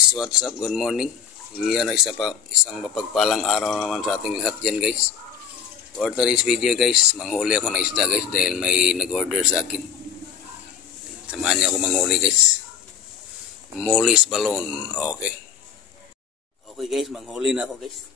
guys, what's up? Good morning. Iyan ay isang mapagpalang araw naman sa ating lahat dyan guys. For today's video guys, manghuli ako ng isda guys dahil may nag-order sa akin. Samahan niyo ako manghuli guys. Molis balon. Okay. Okay guys, manghuli na ako guys.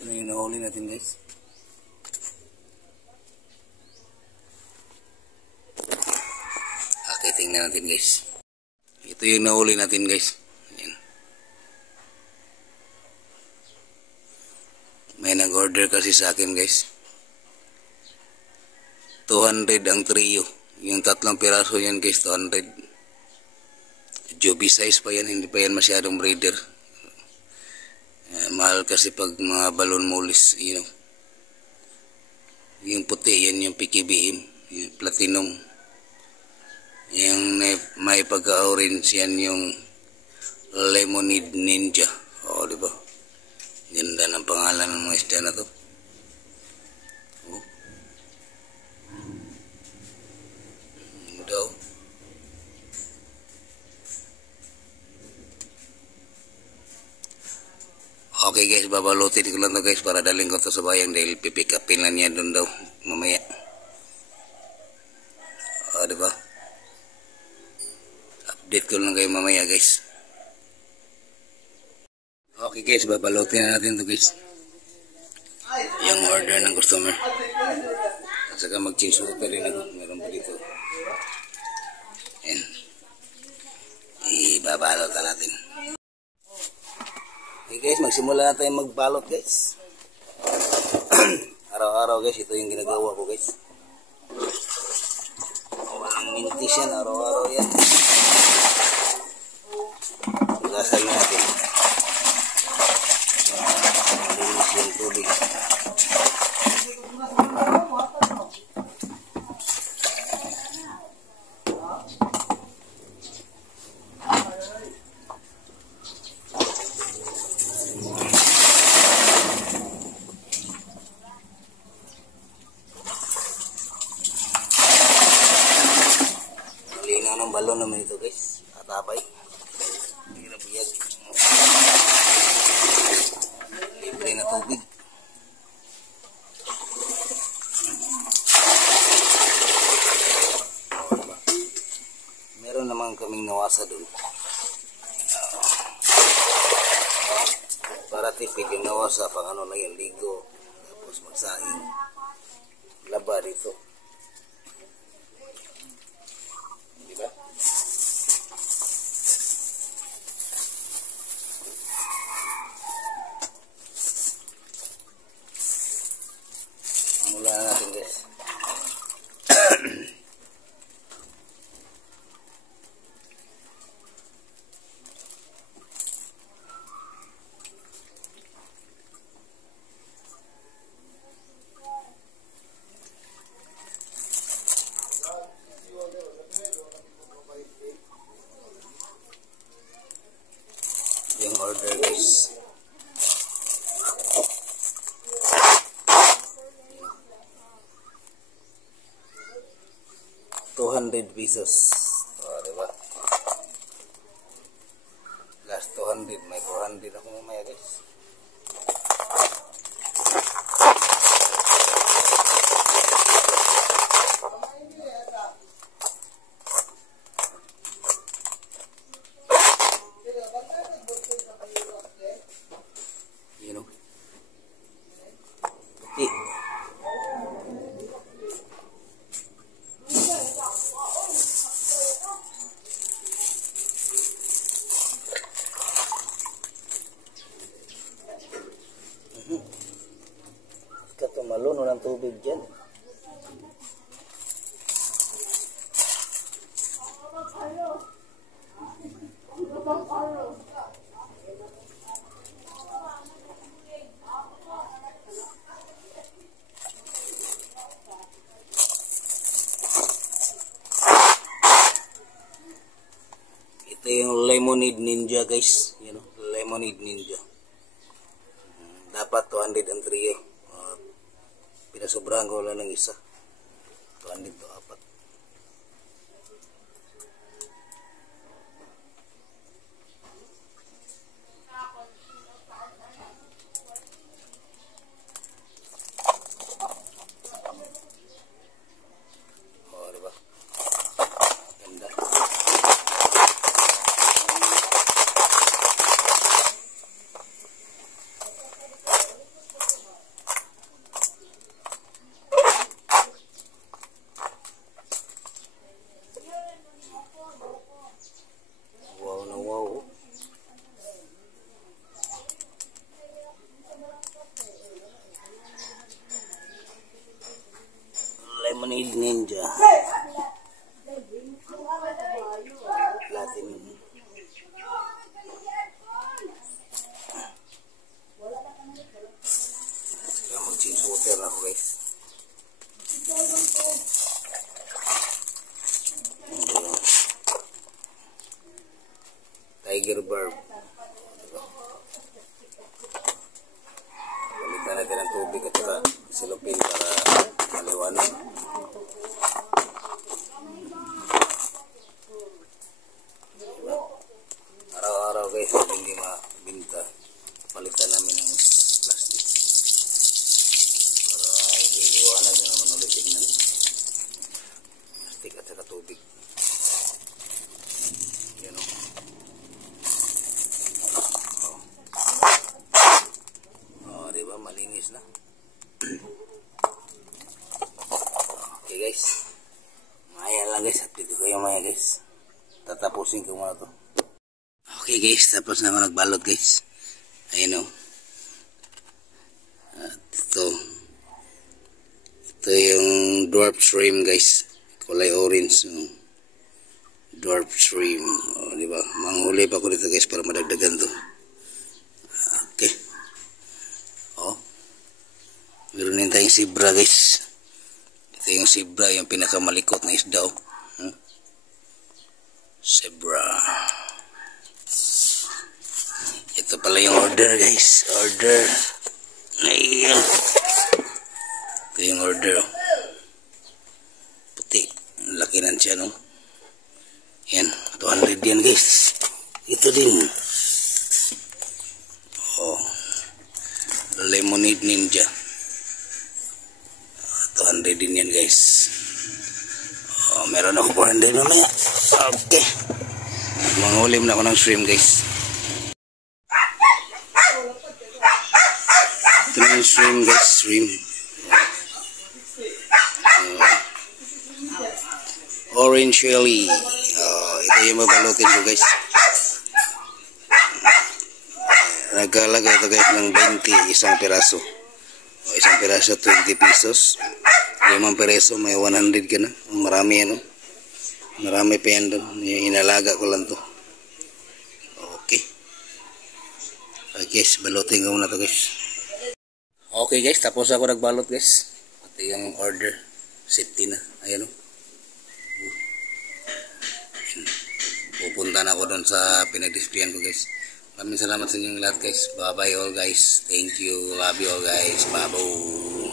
Ito yung nahuli natin guys. Okay, tingnan natin guys. Ito yung nahuli natin guys. Ayan. May nag-order kasi sa akin guys. 200 ang trio. Yung tatlong piraso yan guys, 200. Joby size pa yan, hindi pa yan masyadong breeder. Mahal kasi pag mga balon molis, you know. Yung puti, yan yung PKBM, yung platinum. Yung may pagka-orange, yan yung lemonade ninja. O, diba? Ganda ng pangalan ng mga isda na to. Oh. Daw. Okay guys, babalutin ko lang to guys para daling ko to sa bayang dahil pipick upin lang niya doon daw mamaya. Diba? Update ko lang kayo mamaya guys. Okay guys, babalutin na natin to guys. Yung order ng customer. At saka mag-change water rin ako. Meron pa dito. Ayan. Ibabalot na natin. Okay guys, magsimula na tayong magbalot guys. Araw-araw guys, ito yung ginagawa ko guys. Walang mintis yan, araw-araw yan. Gasal natin. Malinis yung tubig. Malinaw ng balon naman ito guys. Atapay. Hindi na biyag. Libre na tubig. Meron naman kaming nawasa doon. Para tipid yung nawasa pang ano lang yung ligo. Tapos magsaing. Laba dito. Diba? Mula natin guys. Yung order guys. ₱200. Diba? Last 200. May 400 ako mamaya guys. You know. Puti. Tumalon ng tubig dyan. Ito yung Lemonade Ninja guys. You know, Lemonade Ninja. Dapat 203 eh. Pinasobrahan ko lang ng isa. 200 to 4. Diba? Ganda. Wow na wow. Lemonade Ninja. Platinum. Kaya mag-change water na ako guys. Tiger Barb. Palitan natin ang tubig at saka silupin para maliwanag. Araw-araw guys, hindi mabinta. Palitan namin ng tubig. Yan o. Diba? Malinis na. Okay guys. Maya lang guys. Update ko kayo maya guys. Tatapusin ko muna to. Okay guys. Tapos na ako nagbalot guys. Ayan o. At ito yung dwarf shrimp guys. Kulay orange. Dwarf shrimp. O diba? Manghuli pa ko dito guys para madagdagan to. Okay. Meron din tayong zebra guys. Ito yung zebra, yung pinakamalikot na isda. Zebra. Ito pala yung order guys. Order. Ayan. Ito yung order. Puti. Laki na siya no. Yan. 200 yan guys. Ito din. Lemonade Ninja. 200 din yan guys. Meron ako 400 mamaya. Okay. Manghulim na ako ng shrimp guys. Ito na yung shrimp guys. Shrimp. Orange chili. Ito yung mabalutin ko guys. Nagkalaga ito guys ng 20 isang piraso. Isang piraso 20 pesos. 5 piraso may 100 ka na. Marami ano. Marami pa yan doon. Inalaga ko lang to. Okay. Guys, balutin ko muna to guys. Okay guys, tapos ako nagbalot guys. Pati yung order. Safety na. Ayan o. Pupunta na ako doon sa pinag-displayan ko guys. Maraming salamat sa inyong lahat guys. Bye bye all guys. Thank you. Love you all guys. Bye bye.